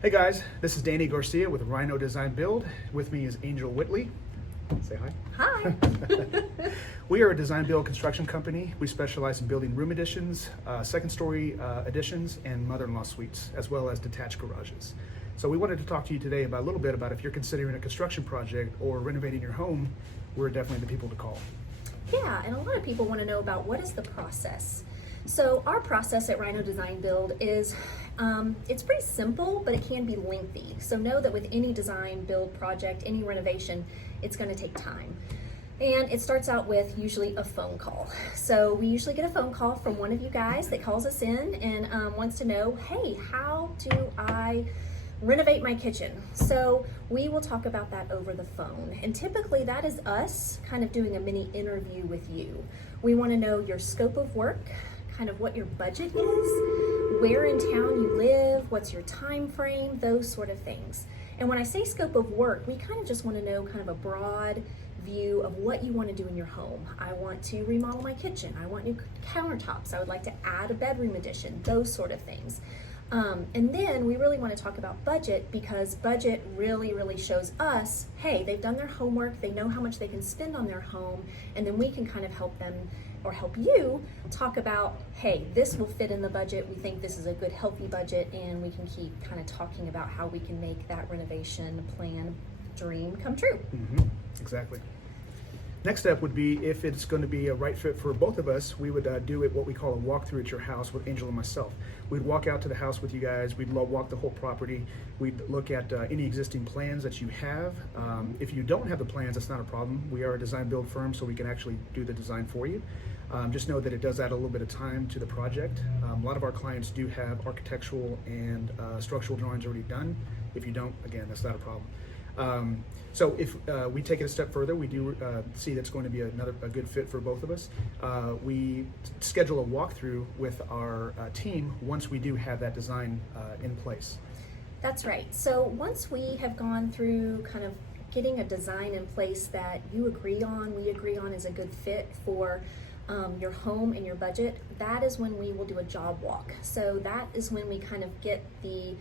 Hey guys, this is Danny Garcia with Rhino Design Build. With me is Angel Whitley. Say hi. Hi. We are a design build construction company. We specialize in building room additions, second story additions, and mother-in-law suites, as well as detached garages. So we wanted to talk to you today about a little bit about if you're considering a construction project or renovating your home, we're definitely the people to call. Yeah, and a lot of people want to know about what is the process. So our process at Rhino Design Build is, it's pretty simple, but it can be lengthy. So know that with any design build project, any renovation, it's going to take time. And it starts out with usually a phone call. So we usually get a phone call from one of you guys that calls us in and wants to know, hey, how do I renovate my kitchen? So we will talk about that over the phone. And typically that is us kind of doing a mini interview with you. We want to know your scope of work, kind of what your budget is, where in town you live, what's your time frame, those sort of things. And when I say scope of work, we kind of just want to know kind of a broad view of what you want to do in your home. I want to remodel my kitchen. I want new countertops. I would like to add a bedroom addition, those sort of things. And then we really want to talk about budget, because budget really shows us, hey, they've done their homework, they know how much they can spend on their home, and then we can kind of help them or help you talk about, hey, this will fit in the budget, we think this is a good healthy budget, and we can keep kind of talking about how we can make that renovation plan dream come true. Exactly. Next step would be, if it's going to be a right fit for both of us, we would do it what we call a walkthrough at your house with Angel and myself. We'd walk out to the house with you guys, we'd walk the whole property, we'd look at any existing plans that you have. If you don't have the plans, that's not a problem. We are a design build firm, so we can actually do the design for you. Just know that it does add a little bit of time to the project. A lot of our clients do have architectural and structural drawings already done. If you don't, again, that's not a problem. So if we take it a step further, we do see that's going to be a good fit for both of us. We schedule a walkthrough with our team once we do have that design in place. That's right. So once we have gone through kind of getting a design in place that you agree on, we agree on is a good fit for your home and your budget, that is when we will do a job walk. So that is when we kind of get the,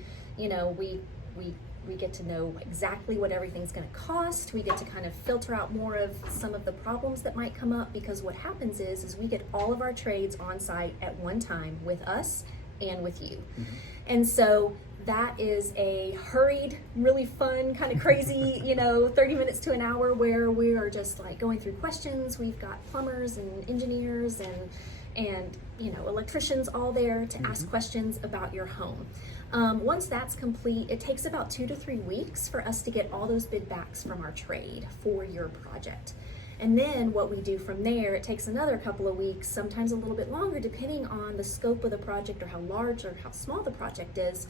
we get to know exactly what everything's going to cost. We get to kind of filter out more of some of the problems that might come up, because what happens is we get all of our trades on site at one time with us and with you. And so that is a hurried, really fun, kind of crazy, 30 minutes to an hour where we are just like going through questions. We've got plumbers and engineers and electricians all there to ask questions about your home. Once that's complete, it takes about 2 to 3 weeks for us to get all those bid backs from our trade for your project. And then what we do from there, it takes another couple of weeks, sometimes a little bit longer, depending on the scope of the project or how large or how small the project is,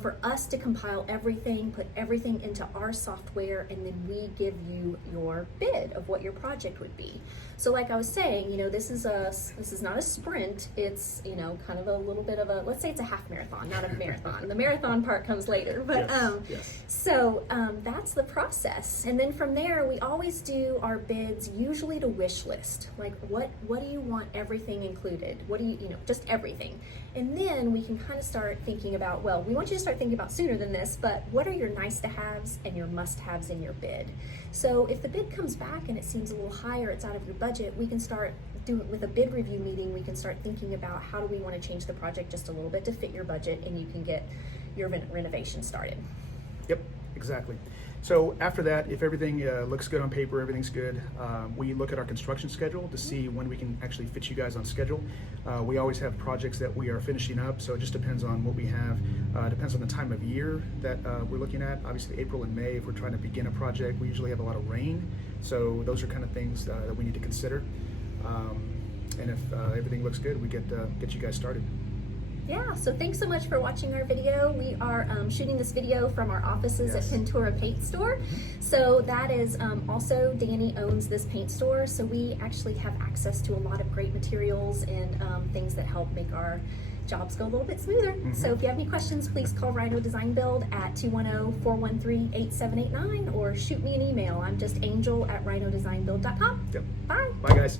for us to compile everything, put everything into our software, and then we give you your bid of what your project would be. So like I was saying, this is not a sprint. It's, kind of a little bit of a, let's say it's a half marathon, not a marathon. The marathon part comes later, but yes. So that's the process. And then from there, we always do our bids usually to wish list. Like what do you want everything included? What do you, just everything. And then we can kind of start thinking about, well, we want you to start thinking about sooner than this, but what are your nice to haves and your must haves in your bid? So if the bid comes back and it seems a little higher, it's out of your budget, we can start doing, with a bid review meeting, we can start thinking about how do we want to change the project just a little bit to fit your budget, and you can get your renovation started. Yep, exactly. So after that, if everything looks good on paper, everything's good, we look at our construction schedule to see when we can actually fit you guys on schedule. We always have projects that we are finishing up, so it just depends on what we have. Depends on the time of year that we're looking at. Obviously April and May, if we're trying to begin a project, we usually have a lot of rain. So those are kind of things that we need to consider. And if everything looks good, we get you guys started. Yeah, so thanks so much for watching our video. We are shooting this video from our offices at Pintura Paint Store. So that is also, Danny owns this paint store, so we actually have access to a lot of great materials and things that help make our jobs go a little bit smoother. So if you have any questions, please call Rhino Design Build at 210-413-8789 or shoot me an email. I'm just angel@rhinodesignbuild.com. Yep. Bye. Bye guys.